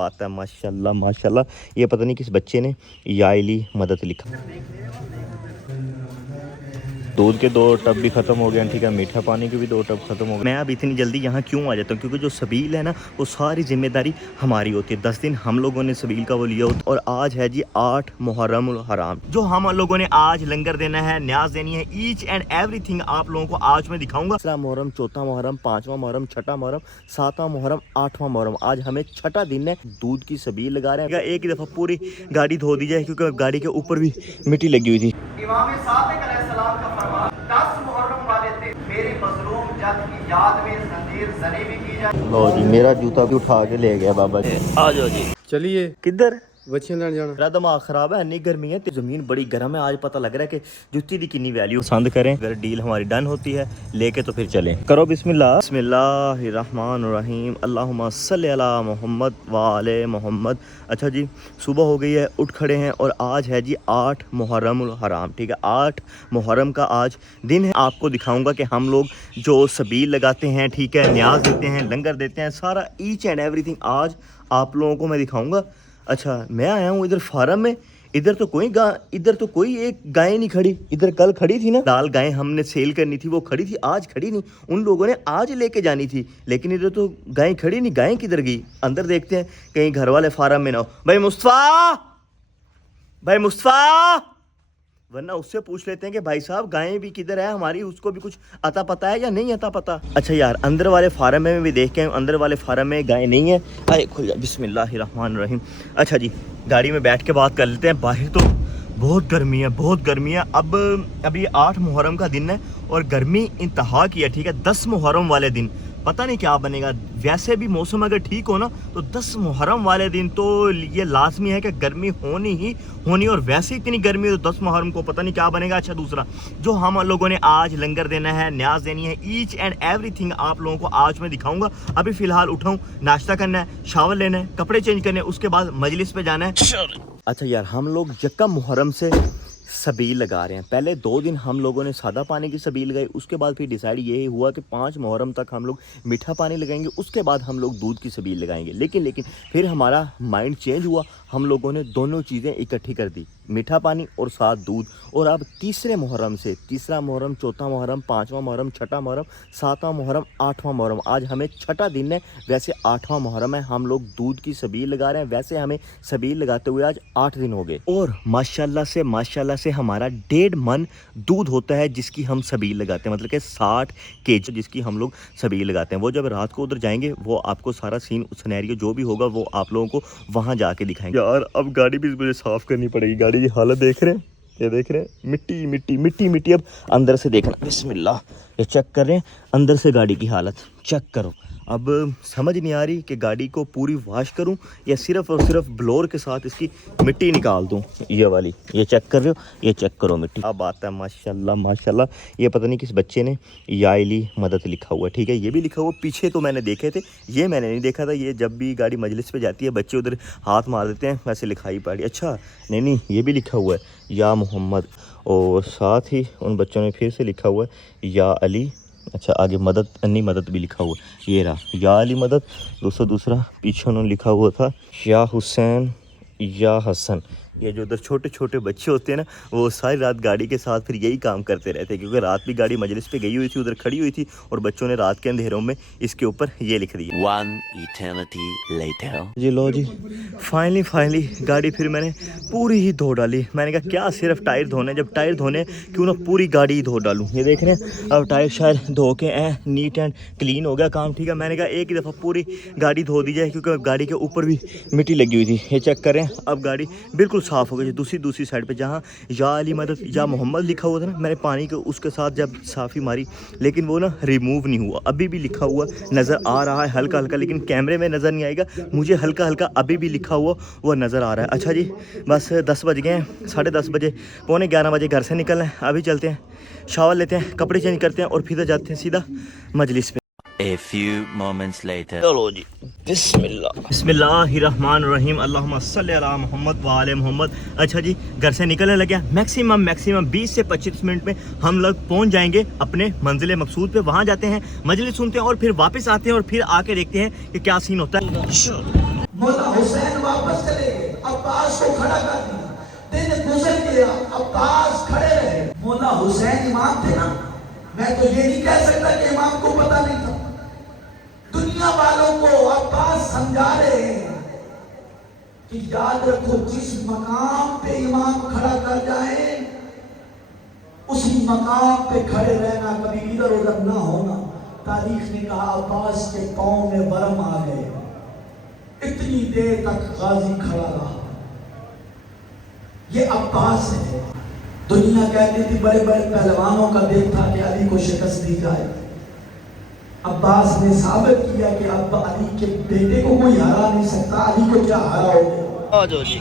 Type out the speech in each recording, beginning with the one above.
आता है माशाल्लाह माशाल्लाह। ये पता नहीं किस बच्चे ने याइली मदद लिखा। दूध के 2 टब भी ख़त्म हो गए, ठीक है, मीठा पानी के भी 2 टब ख़त्म हो गए। मैं अब इतनी जल्दी यहाँ क्यों आ जाता हूँ, क्योंकि जो सबील है ना वो सारी जिम्मेदारी हमारी होती है। 10 दिन हम लोगों ने सबील का वो लिया होता, और आज है जी 8 मुहर्रम हराम, जो हम लोगों ने आज लंगर देना है, न्याज देनी है, ईच एंड एवरीथिंग आप लोगों को आज मैं दिखाऊंगा। 3 मुहर्रम, 4था मुहर्रम, 5वां मुहर्रम, 6ठा मुहर्रम, 7वां मुहर्रम, 8वां मुहर्रम। आज हमें 6ठा दिन है। दूध की सबील लगा रहे हैं। एक ही दफ़ा पूरी गाड़ी धो दी जाए, क्योंकि गाड़ी के ऊपर भी मिट्टी लगी हुई थी। इमाम सादिक अलैहिस्सलाम का फरमान, 10 मुहर्रम वाले दिन मेरी मजलूम जद की याद में जंजीर जनी भी की जाए। लो जी, मेरा जूता भी उठा के ले गया बाबा जी। आ जाओ जी, चलिए। किधर? बच्चे लैन जाना। मेरा दिमाग खराब है, इतनी गर्मी है, जमीन बड़ी गर्म है। आज पता लग रहा है कि जुत्ती दी कितनी वैल्यू। पसंद करें, अगर डील हमारी डन होती है लेके तो फिर चलें। करो बिस्मिल्लाह। बिस्मिल्लाहिर्रहमानिर्रहीम, अल्लाहुम्मा सल्ली अला मोहम्मद व आले मोहम्मद। अच्छा जी, सुबह हो गई है, उठ खड़े हैं, और आज है जी 8 मुहर्रम हराम, ठीक है। 8 मुहर्रम का आज दिन है। आपको दिखाऊंगा कि हम लोग जो सबील लगाते हैं, ठीक है, न्याज देते हैं, लंगर देते हैं, सारा ईच एंड एवरीथिंग आज आप लोगों को मैं दिखाऊंगा। अच्छा, मैं आया हूँ इधर फार्म में। इधर तो कोई एक गाय नहीं खड़ी। इधर कल खड़ी थी ना, लाल गाय हमने सेल करनी थी, वो खड़ी थी। आज खड़ी नहीं, उन लोगों ने आज लेके जानी थी, लेकिन इधर तो गाय खड़ी नहीं। गाय किधर गई? अंदर देखते हैं, कहीं घर वाले फार्म में ना हो। भाई मुस्तफा, वरना उससे पूछ लेते हैं कि भाई साहब गायें भी किधर है हमारी, उसको भी कुछ अता पता है या नहीं अता पता। अच्छा यार, अंदर वाले फार्म में भी देख के आए, अंदर वाले फार्म में गाय नहीं है। आए खुल जा, बिस्मिल्लाहिर्रहमानिर्रहीम। अच्छा जी, गाड़ी में बैठ के बात कर लेते हैं। बाहर तो बहुत गर्मी है, बहुत गर्मी है। अभी 8 मुहर्रम का दिन है और गर्मी इंतहा की है, ठीक है। 10 मुहर्रम वाले दिन पता नहीं क्या बनेगा। वैसे भी मौसम अगर ठीक हो ना तो 10 मुहर्रम वाले दिन तो ये लाजमी है कि गर्मी होनी ही होनी, और वैसे इतनी गर्मी है तो 10 मुहर्रम को पता नहीं क्या बनेगा। अच्छा, दूसरा जो हम लोगों ने आज लंगर देना है, न्याज देनी है, ईच एंड एवरीथिंग आप लोगों को आज मैं दिखाऊंगा। अभी फ़िलहाल उठाऊँ, नाश्ता करना है, शावर लेना है, कपड़े चेंज करने हैं, उसके बाद मजलिस पे जाना है। अच्छा यार, हम लोग यकम मुहर्रम से सबील लगा रहे हैं। पहले 2 दिन हम लोगों ने सादा पानी की सबील लगाई, उसके बाद फिर डिसाइड ये हुआ कि 5 मुहर्रम तक हम लोग मीठा पानी लगाएंगे, उसके बाद हम लोग दूध की सबील लगाएंगे। लेकिन फिर हमारा माइंड चेंज हुआ, हम लोगों ने दोनों चीज़ें इकट्ठी कर दी, मीठा पानी और साथ दूध। और अब तीसरे मुहर्रम से, 3रा मुहर्रम, 4था मुहर्रम, 5वां मुहर्रम, 6ठा मुहर्रम, 7वां मुहर्रम, 8वां मुहर्रम, आज हमें 6ठा दिन है। वैसे 8वां मुहर्रम है, हम लोग दूध की सबील लगा रहे हैं। वैसे हमें सबील लगाते हुए आज 8 दिन हो गए, और माशाल्लाह से हमारा 1.5 मन दूध होता है जिसकी हम सबील लगाते हैं, मतलब कि 60 केजी जिसकी हम लोग सबील लगाते हैं। वो जब रात को उधर जाएंगे, वो आपको सारा सीन, सिनेरियो जो भी होगा वो आप लोगों को वहाँ जाके दिखाएंगे। यार अब गाड़ी भी मुझे साफ़ करनी पड़ेगी। गाड़ी की हालत देख रहे हैं, ये देख रहे हैं, मिट्टी मिट्टी मिट्टी मिट्टी। अब अंदर से देखना, बिस्मिल्लाह, ये चेक कर रहे हैं अंदर से गाड़ी की हालत चेक करो। अब समझ नहीं आ रही कि गाड़ी को पूरी वॉश करूं या सिर्फ और सिर्फ ब्लोअर के साथ इसकी मिट्टी निकाल दूं। ये वाली, ये चेक कर रहे हो, ये चेक करो मिट्टी। अब आता है माशाल्लाह माशाल्लाह। ये पता नहीं किस बच्चे ने याइली मदद लिखा हुआ है, ठीक है। ये भी लिखा हुआ, पीछे तो मैंने देखे थे, ये मैंने नहीं देखा था। ये जब भी गाड़ी मजलिस पे जाती है बच्चे उधर हाथ मार देते हैं, वैसे लिखाई पड़ी। अच्छा नहीं, ये भी लिखा हुआ है या मोहम्मद, और साथ ही उन बच्चों ने फिर से लिखा हुआ है या अली। अच्छा, आगे मदद, अन्नी मदद भी लिखा हुआ, ये रहा या अली मदद। दूसरा पीछे उन्होंने लिखा हुआ था या हुसैन या हसन। ये जो उधर छोटे छोटे बच्चे होते हैं ना, वो सारी रात गाड़ी के साथ फिर यही काम करते रहते हैं, क्योंकि रात भी गाड़ी मजलिस पे गई हुई थी, उधर खड़ी हुई थी, और बच्चों ने रात के अंधेरों में इसके ऊपर ये लिख दिया। 1 eternity later। जी लो जी, फाइनली गाड़ी फिर मैंने पूरी ही धो डाली। मैंने कहा क्या सिर्फ टायर धोने, जब टायर धोने क्यों ना पूरी गाड़ी ही धो डालूँ। ये देख रहे हैं, अब टायर शायर धो के नीट एंड क्लीन हो गया काम, ठीक है। मैंने कहा एक ही दफ़ा पूरी गाड़ी धो दी जाए, क्योंकि गाड़ी के ऊपर भी मिट्टी लगी हुई थी। ये चेक करें, अब गाड़ी बिल्कुल साफ़ हो गई। दूसरी साइड पे जहाँ या अली मदद या मोहम्मद लिखा हुआ था ना, मैंने पानी के उसके साथ जब साफ़ी मारी, लेकिन वो ना रिमूव नहीं हुआ। अभी भी लिखा हुआ नज़र आ रहा है हल्का हल्का, लेकिन कैमरे में नज़र नहीं आएगा। मुझे हल्का हल्का अभी भी लिखा हुआ वो नज़र आ रहा है। अच्छा जी, बस 10 बज गए हैं, 10:30 बजे, 11:15 बजे घर से निकलना है। अभी चलते हैं, शावर लेते हैं, कपड़े चेंज करते हैं, और फिर जाते हैं सीधा मजलिस पे। A few moments later। चलो जी, बिस्मिल्लाहिर्रहमानिर्रहीम, अल्लाहुम्मा सल्ली अला मोहम्मद व आले मोहम्मद। अच्छा जी, घर से निकलने लगे, मैक्सिमम 20 से 25 मिनट में हम लोग पहुंच जाएंगे अपने मंजिल मकसूद पे। वहां जाते हैं, मजलिस सुनते हैं, और फिर वापस आते हैं, और फिर आके देखते हैं कि क्या सीन होता है। मौला हुसैन वापस चले गए, अब्बास को खड़ा कर दिया, दिन गुजर गया, अब्बास खड़े रहे। मौला हुसैन इमाम थे ना, मैं तो ये नहीं कह सकता कि इमाम को पता नहीं था। दुनिया वालों को अब्बास समझा रहे हैं कि याद रखो, जिस मकाम पे इमाम खड़ा कर जाए उसी मकाम पे खड़े रहना, कभी इधर उधर ना होना। तारीख ने कहा अब्बास के पांव में बरम आ गए, इतनी देर तक गाजी खड़ा रहा। ये अब्बास है। दुनिया कहती थी बड़े बड़े पहलवानों का दिल था कि अली को शिकस्त दी जाए। अब्बास ने साबित किया कि अब अली के बेटे को कोई हरा नहीं सकता। अली को क्या हराओगे? आ जाओ जी,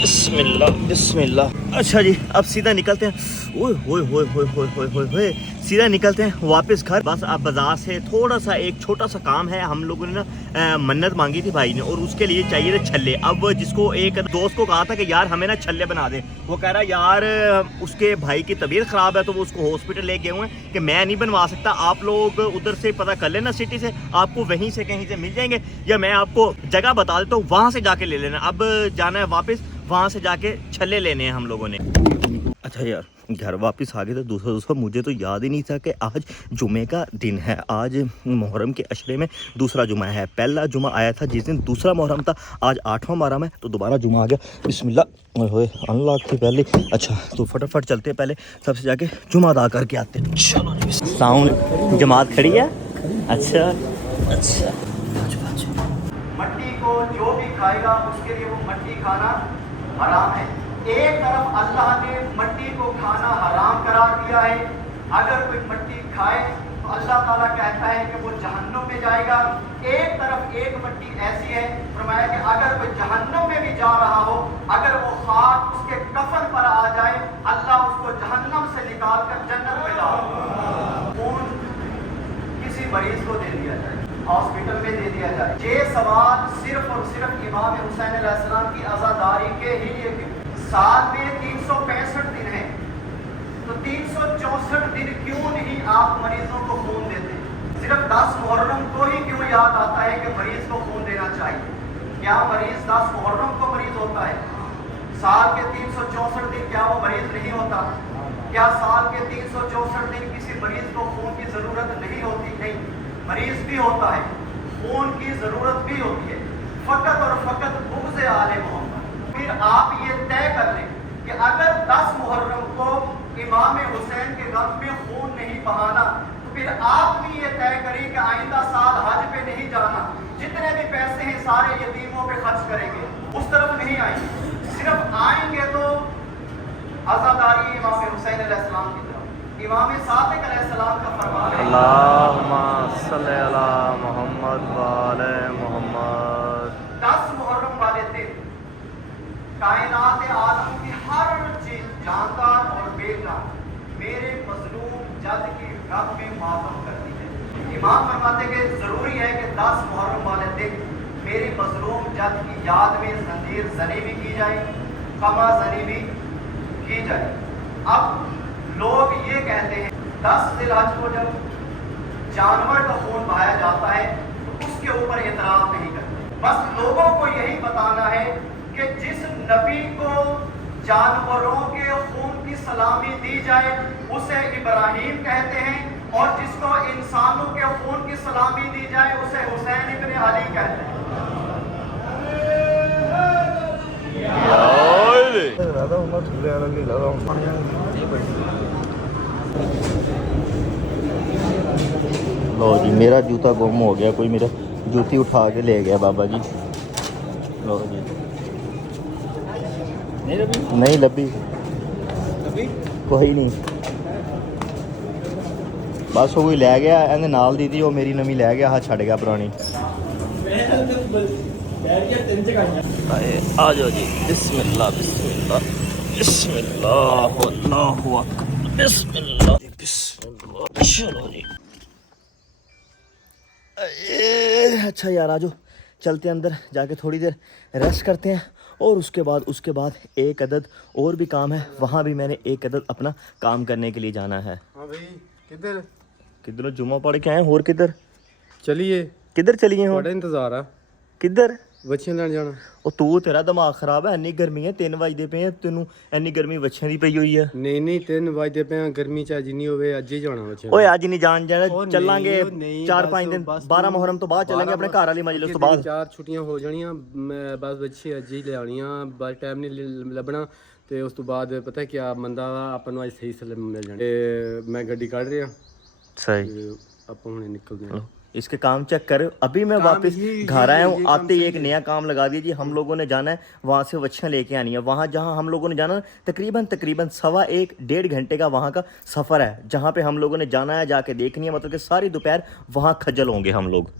बिस्मिल्लाह बिस्मिल्लाह। अच्छा जी, अब सीधा निकलते हैं। ओए होए होए होए होए होए होए होए, सीधा निकलते हैं वापस घर। बस अब बाजार से थोड़ा सा एक छोटा सा काम है। हम लोगों ने ना मन्नत मांगी थी भाई ने, और उसके लिए चाहिए थे छल्ले। अब जिसको एक दोस्त को कहा था कि यार हमें ना छल्ले बना दे, वो कह रहा यार उसके भाई की तबीयत ख़राब है तो वो उसको हॉस्पिटल ले गए हुए हैं कि मैं नहीं बनवा सकता। आप लोग उधर से पता कर लेना सिटी से, आपको वहीं से कहीं से मिल जाएंगे, या मैं आपको जगह बता देता हूँ, वहाँ से जाके ले लेना। अब जाना है वापस, वहाँ से जाके छल्ले लेने हैं हम लोगों ने। अच्छा यार, घर वापस आ गए। तो दूसरा मुझे तो याद ही नहीं था कि आज जुमे का दिन है। आज मुहर्रम के अशरे में दूसरा जुमा है। पहला जुमा आया था जिस दिन दूसरा मुहर्रम था, आज 8वां मुहर्रम है, तो दोबारा जुमा आ गया। बिस्मिल्लाह, ओए अनलॉक थी पहले। अच्छा तो फटाफट चलते हैं, पहले सबसे जाके जुमा अदा करके आते हैं। चलो साउंड जमात खड़ी है। अच्छा अच्छा, मट्टी को जो भी खाएगा उसके लिए वो मट्टी खाना हराम है। एक तरफ अल्लाह ने मट्टी को खाना हराम करार दिया है, अगर कोई मट्टी खाए तो अल्लाह ताला कहता है कि वो जहन्नुम में जाएगा। एक तरफ एक मट्टी ऐसी है, फरमाया कि अगर कोई जहन्नुम में भी जा रहा हो, अगर वो खाक उसके कफन पर आ जाए, अल्लाह उसको जहन्नुम से निकाल कर जन्नत में डाल। खून किसी मरीज को दे दिया जाए, हॉस्पिटल में दे दिया जाए। ये सवाल सिर्फ और सिर्फ इमाम हुसैन अलैहिस्सलाम की आज़ादारी के ही लिए। साल में 365 दिन है, तो 364 दिन क्यों नहीं आप मरीजों को खून देते? सिर्फ 10 मुहर्रम को ही क्यों याद आता है कि मरीज को खून देना चाहिए? क्या मरीज 10 मुहर्रम को मरीज होता है? साल के 364 दिन क्या वो मरीज नहीं होता? क्या साल के 364 दिन किसी मरीज को खून की जरूरत नहीं होती? नहीं, मरीज भी होता है, खून की जरूरत भी होती है, फकत और फकत बुग़्ज़ आले मोहम्मद। फिर आप ये तय कर लें कि अगर 10 मुहर्रम को इमाम हुसैन के गम में खून नहीं बहाना, तो फिर आप भी ये तय करें कि आइंदा साल हज पे नहीं जाना, जितने भी पैसे हैं सारे यतीमों पे खर्च करेंगे, उस तरफ नहीं आएंगे। सिर्फ आएंगे तो आज़ादारी इमाम हुसैन अलैहिस्सलाम की तरफ। इमाम सादिक अलैहिस्सलाम का फरमान है, अल्लाहुम्मा सल्ली अला मोहम्मद व आले मोहम्मद। 10 मुहर्रम वाले दिन कायनात आलम की हर चीज जानदार और बेजान मेरे मजलूम जद की गम में मातम करती है। इमाम फरमाते कि जरूरी है कि 10 मुहर्रम वाले दिन मेरी मजलूम जद की याद में जंजीर जनी भी की जाए, कमा जनी भी की जाए। अब लोग ये कहते हैं 10 ज़िलहज को जब जानवर का खून बहाया जाता है तो उसके ऊपर एतराज नहीं करते। बस लोगों को यही बताना है कि जिस नबी को जानवरों के खून की सलामी दी जाए उसे इब्राहीम कहते हैं, और जिसको इंसानों के खून की सलामी दी जाए उसे हुसैन इब्न अली कहते हैं। लो जी, मेरा जूता गुम हो गया, कोई मेरा जूती उठा के ले गया बाबा जी। लो जी, नहीं लभी कोई नहीं, बस वो कोई लै गया ਇਹਦੇ ਨਾਲ ਦੀ ਉਹ ਮੇਰੀ ਨਵੀਂ ਲੈ ਗਿਆ, ਛੱਡ ਗਿਆ ਪੁਰਾਣੀ। आ जाओ जी, बिस्मिल्लाह बिस्मिल्लाह बिस्मिल्लाह अल्लाहु अकबर बिस्मिल्लाह बिस्मिल्लाह। चलो जी, अच्छा यार आ जाओ, चलते हैं अंदर, जाके थोड़ी देर रेस्ट करते हैं, और उसके बाद एक अदद और भी काम है, वहाँ भी मैंने एक अदद अपना काम करने के लिए जाना है। हाँ भाई, किधर किधर जुम्मा पढ़ के आए, और किधर चलिए? किधर चलिए हो? बड़ा इंतजार है। किधर? ਬੱਚਿਆਂ ਲੈਣ ਜਾਣਾ। ਉਹ ਤੂੰ ਤੇਰਾ ਦਿਮਾਗ ਖਰਾਬ ਹੈ, ਇੰਨੀ ਗਰਮੀ ਹੈ, 3 ਵਜੇ ਪਏ ਆ, ਤੈਨੂੰ ਇੰਨੀ ਗਰਮੀ ਬੱਚਿਆਂ ਦੀ ਪਈ ਹੋਈ ਹੈ। ਨਹੀਂ 3 ਵਜੇ ਪਏ ਆ, ਗਰਮੀ ਚਾਹੇ ਜਿੰਨੀ ਹੋਵੇ ਅੱਜ ਹੀ ਜਾਣਾ ਬੱਚਿਆਂ ਓਏ ਅੱਜ ਨਹੀਂ ਜਾਣ ਜਾਣਾ, ਉਹ ਚੱਲਾਂਗੇ ਨਹੀਂ, ਉਹ ਨਹੀਂ, 4-5 ਦਿਨ ਬਸ 12 ਮੁਹਰਮ ਤੋਂ ਬਾਅਦ ਚੱਲਾਂਗੇ ਆਪਣੇ ਘਰ ਵਾਲੀ ਮਜਲਿਸ ਤੋਂ ਬਾਅਦ। 4 ਛੁੱਟੀਆਂ ਹੋ ਜਾਣੀਆਂ, ਮੈਂ ਬਸ ਬੱਚੇ ਅੱਜ ਹੀ ਲਿਆਉਣੀਆਂ, ਬਸ ਟਾਈਮ ਨਹੀਂ ਲੱਭਣਾ। ਤੇ ਉਸ ਤੋਂ ਬਾਅਦ ਪਤਾ ਕੀ ਬੰਦਾ ਆਪਾਂ ਨੂੰ ਅੱਜ ਸਹੀ ਸਲਾਮ ਮਿਲ ਜਾਣਾ। ਤੇ ਮੈਂ ਗੱਡੀ ਕੱਢ ਰਿਹਾ, सही ਤੇ ਆਪਾਂ ਹੁਣੇ ਨਿਕਲਦੇ ਹਾਂ। इसके काम चेक कर। अभी मैं वापस घर आया हूँ, आते ही एक नया काम लगा दिया जी। हम लोगों ने जाना है वहाँ से बच्चियाँ लेके आनी है। वहाँ जहाँ हम लोगों ने जाना तकरीबन 1.5 घंटे का वहाँ का सफ़र है, जहाँ पे हम लोगों ने जाना है, जाके देखनी है। मतलब कि सारी दोपहर वहाँ खज्जल होंगे हम लोग।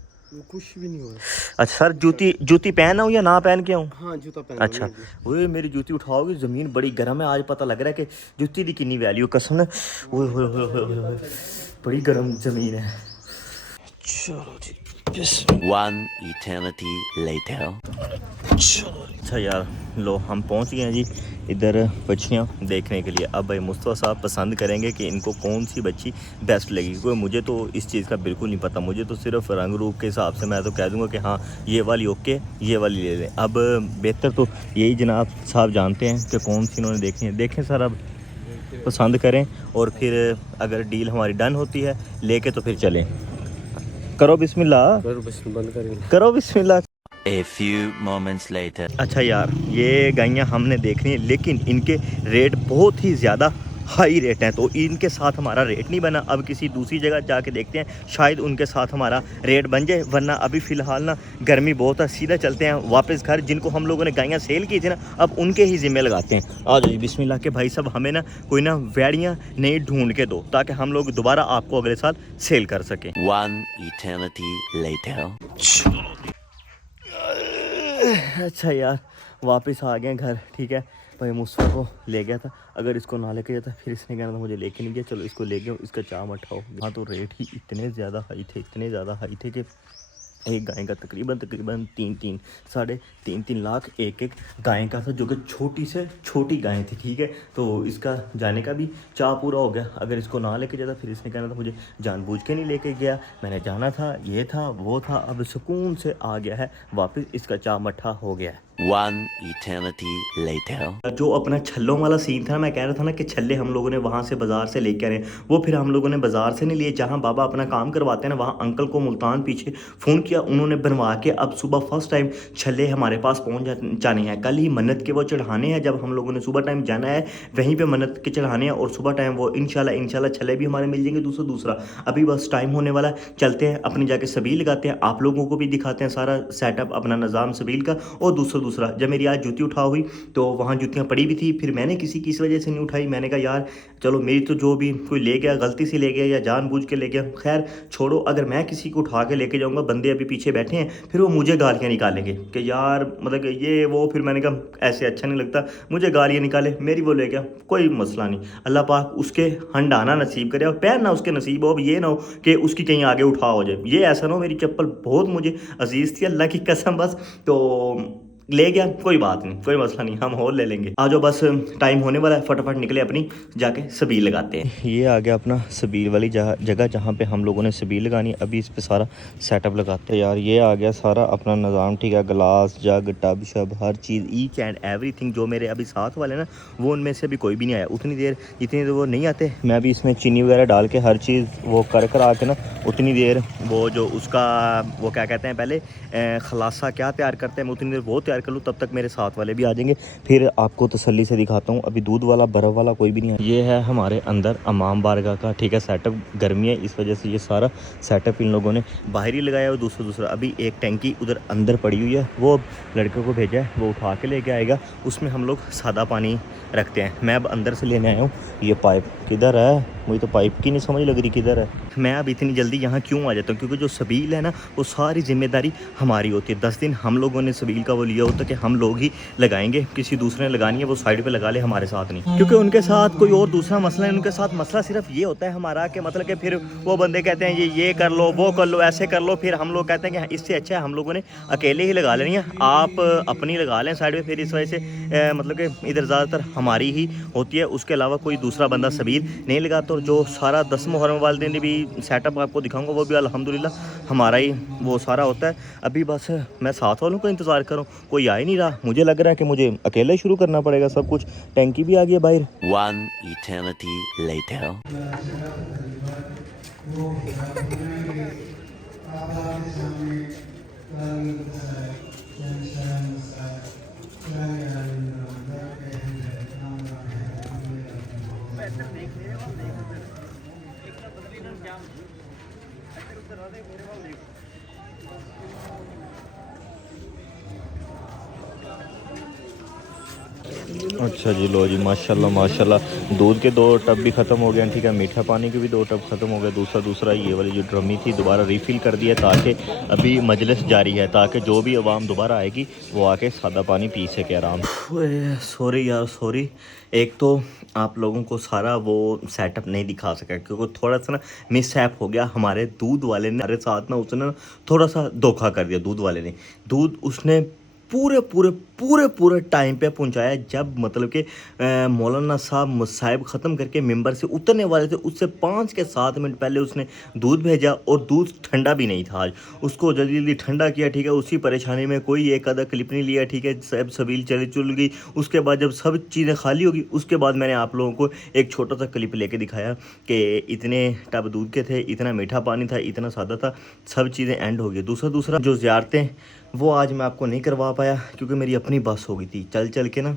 कुछ भी नहीं हुआ। अच्छा सर, जूती पहना हूँ या ना पहन के आऊँ? हाँ जूता पहन। अच्छा वो मेरी जूती उठाओगे, ज़मीन बड़ी गर्म है आज, पता लग रहा है कि जूती की कितनी वैल्यू कसम है। ओए बड़ी गर्म ज़मीन है। चलो जी, One eternity later. चलो अच्छा यार, लो हम पहुंच गए हैं जी इधर बच्चियां देखने के लिए। अब भाई मुस्तफ़ा साहब पसंद करेंगे कि इनको कौन सी बच्ची बेस्ट लगेगी, क्योंकि मुझे तो इस चीज़ का बिल्कुल नहीं पता। मुझे तो सिर्फ रंग रूप के हिसाब से मैं तो कह दूंगा कि हाँ ये वाली ओके, ये वाली ले लें। अब बेहतर तो यही जनाब साहब जानते हैं कि कौन सी इन्होंने देखनी है। देखें सर, अब पसंद करें और फिर अगर डील हमारी डन होती है लेके तो फिर चलें। करो बिस्मिल्लाह, बंद करेंगे। करो बिस्मिल्लाह। A few moments later. अच्छा यार, ये गायें हमने देखनी है, लेकिन इनके रेट बहुत ही ज़्यादा हाई रेट हैं, तो इनके साथ हमारा रेट नहीं बना। अब किसी दूसरी जगह जाके देखते हैं, शायद उनके साथ हमारा रेट बन जाए, वरना अभी फ़िलहाल ना गर्मी बहुत है। सीधा चलते हैं वापस घर। जिनको हम लोगों ने गायें सेल की थी ना, अब उनके ही ज़िम्मे लगाते हैं। आ जाओ जी बिस्मिल्लाह के भाई साहब, हमें ना कोई ना वैड़ियाँ नहीं ढूंढ के दो, ताकि हम लोग दोबारा आपको अगले साल सेल कर सकें। One eternity later. अच्छा यार, वापस आ गए घर, ठीक है भाई। मुस्तफ़ा को ले गया था, अगर इसको ना लेके जाता फिर इसने कहना था मुझे लेके नहीं गया। चलो इसको ले गया, इसका चाम उठाओ। हाँ तो रेट ही इतने ज़्यादा हाई थे, इतने ज़्यादा हाई थे कि एक गाय का तकरीबन 3.5 लाख एक गाय का था, जो कि छोटी से छोटी गाय थी, ठीक है। तो इसका जाने का भी चाह पूरा हो गया। अगर इसको ना लेके जाता फिर इसने कहना था मुझे जानबूझ के नहीं लेके गया, मैंने जाना था, ये था वो था। अब सुकून से आ गया है वापस, इसका चाह मट्ठा हो गया है। One eternity later. जो अपना छल्लों वाला सीन था, मैं कह रहा था ना कि छल्ले हम लोगों ने वहाँ से बाज़ार से लेके आए, वो फिर हम लोगों ने बाज़ार से नहीं लिए। जहाँ बाबा अपना काम करवाते हैं ना, वहाँ अंकल को मुल्तान पीछे फ़ोन किया, उन्होंने बनवा के अब सुबह फर्स्ट टाइम छल्ले हमारे पास पहुँच जाने हैं। कल ही मन्नत के वो चढ़ाने हैं, जब हम लोगों ने सुबह टाइम जाना है वहीं पर मन्नत के चढ़ाने हैं, और सुबह टाइम वो इंशाल्लाह छल्ले भी हमारे मिल जाएंगे। दूसरा अभी बस टाइम होने वाला है, चलते हैं अपनी जाके सबील लगाते हैं, आप लोगों को भी दिखाते हैं सारा सेटअप अपना निज़ाम सबील का। और दूसरा जब मेरी आज जूती उठा हुई तो वहाँ जूतियाँ पड़ी भी थी, फिर मैंने किसी की इस वजह से नहीं उठाई। मैंने कहा यार चलो, मेरी तो जो भी कोई ले गया गलती से ले गया या जानबूझ के ले गया, खैर छोड़ो। अगर मैं किसी को उठा के लेके जाऊँगा, बंदे अभी पीछे बैठे हैं, फिर वो मुझे गालियाँ निकालेंगे कि यार मतलब कि ये वो। फिर मैंने कहा ऐसे अच्छा नहीं लगता, मुझे गालियाँ निकाले, मेरी वो ले गया, कोई मसला नहीं। अल्लाह पाक उसके हंडाना नसीब करे और पहनना उसके नसीब हो। अब ये ना हो कि उसकी कहीं आगे उठा हो जाए, ये ऐसा ना हो। मेरी चप्पल बहुत मुझे अजीज़ थी, अल्लाह की कसम। बस तो ले गया, कोई बात नहीं, कोई मसला नहीं, हम और ले लेंगे। आ जाओ, बस टाइम होने वाला है, फटाफट निकले अपनी जाके सबील लगाते हैं। ये आ गया अपना सबील वाली जगह जहाँ पे हम लोगों ने सबील लगानी है। अभी इस पे सारा सेटअप लगाते हैं यार। ये आ गया सारा अपना निज़ाम, ठीक है। गिलास, जग, टब शब, हर चीज़, ईच एंड एवरीथिंग। जो मेरे अभी साथ वाले ना, वो उनमें से अभी कोई भी नहीं आया। जितनी देर वो नहीं आते, मैं भी इसमें चीनी वगैरह डाल के हर चीज़ वो कर आके ना, उतनी देर वो जो उसका वो क्या कहते हैं पहले खलासा क्या तैयार करते हैं, मैं उतनी देर वो तैयार कर लूँ। तब तक मेरे साथ वाले भी आ जाएंगे, फिर आपको तसल्ली से दिखाता हूँ। अभी दूध वाला बर्फ़ वाला कोई भी नहीं है। ये है हमारे अंदर अमाम बारगाह का, ठीक है, सेटअप। गर्मी है इस वजह से ये सारा सेटअप इन लोगों ने बाहर ही लगाया। और दूसरा अभी एक टैंकी उधर अंदर पड़ी हुई है, वो लड़के को भेजा है, वो उठा के लेके आएगा। उसमें हम लोग सादा पानी रखते हैं। मैं अब अंदर से लेने आया हूँ। ये पाइप किधर है, मुझे तो पाइप की नहीं समझ लग रही किधर है। मैं अब इतनी जल्दी यहाँ क्यों आ जाता हूँ, क्योंकि जो सबील है ना, वो सारी जिम्मेदारी हमारी होती है। 10 दिन हम लोगों ने सबील का वो लिया होता है कि हम लोग ही लगाएंगे, किसी दूसरे ने लगानी है वो साइड पे लगा ले, हमारे साथ नहीं। क्योंकि उनके साथ कोई और दूसरा मसला है। उनके साथ मसला सिर्फ ये होता है हमारा कि मतलब कि फिर वो बंदे कहते हैं ये कर लो, वो कर लो, ऐसे कर लो। फिर हम लोग कहते हैं कि इससे अच्छा है हम लोगों ने अकेले ही लगा लेनी है, आप अपनी लगा लें साइड में। फिर इस वजह से मतलब कि इधर ज़्यादातर हमारी ही होती है, उसके अलावा कोई दूसरा बंदा सबील नहीं लगा। तो और जो सारा 10 मुहर्रम वाले दिन भी सेटअप आपको दिखाऊंगा वो भी अल्हम्दुलिल्लाह हमारा ही वो सारा होता है। अभी बस मैं साथ वालों का इंतज़ार करूँ, कोई आ ही नहीं रहा। मुझे लग रहा है कि मुझे अकेले शुरू करना पड़ेगा सब कुछ। टैंकी भी आ गई है बाहर। One eternity later. अच्छा जी, लो जी, माशाल्लाह माशाल्लाह। दूध के 2 टब भी ख़त्म हो गए, ठीक है। मीठा पानी के भी 2 टब ख़त्म हो गए। दूसरा ये वाली जो ड्रमी थी दोबारा रीफ़िल कर दिया ताकि अभी मजलिस जारी है, ताकि जो भी आवाम दोबारा आएगी वो आके सादा पानी पी सके आराम। सॉरी यार सॉरी, एक तो आप लोगों को सारा वो सेटअप नहीं दिखा सका क्योंकि थोड़ा सा ना मिसहैप हो गया। हमारे दूध वाले ने हमारे साथ ना उसने थोड़ा सा धोखा कर दिया। दूध वाले ने दूध उसने पूरे टाइम पे पहुंचाया जब मतलब कि मौलाना साहब मुसाहिब ख़त्म करके मिंबर से उतरने वाले थे, उससे 5 के 7 मिनट पहले उसने दूध भेजा और दूध ठंडा भी नहीं था। आज उसको जल्दी जल्दी ठंडा किया, ठीक है। उसी परेशानी में कोई एक आधा क्लिप नहीं लिया, ठीक है। सब सबील चल गई। उसके बाद जब सब चीज़ें खाली होगी उसके बाद मैंने आप लोगों को एक छोटा सा क्लिप लेके दिखाया कि इतने टब दूध के थे, इतना मीठा पानी था, इतना सादा था, सब चीज़ें एंड हो गई। दूसरा जो ज़ियारतें वो आज मैं आपको नहीं करवा पाया क्योंकि मेरी अपनी बस हो गई थी। चल के ना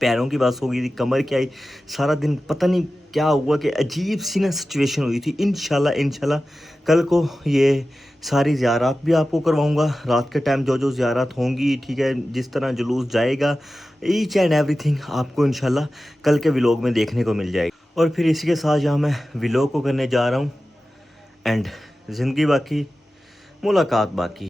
पैरों की बस हो गई थी, कमर की आई। सारा दिन पता नहीं क्या हुआ कि अजीब सी ना सिचुएशन हुई थी। इंशाल्लाह कल को ये सारी ज़ियारत भी आपको करवाऊंगा। रात के टाइम जो ज़ियारत होंगी, ठीक है, जिस तरह जुलूस जाएगा, ईच एंड एवरीथिंग आपको इंशाल्लाह कल के व्लॉग में देखने को मिल जाएगी। और फिर इसी के साथ यहाँ मैं व्लॉग को करने जा रहा हूँ एंड ज़िंदगी बाकी, मुलाकात बाकी।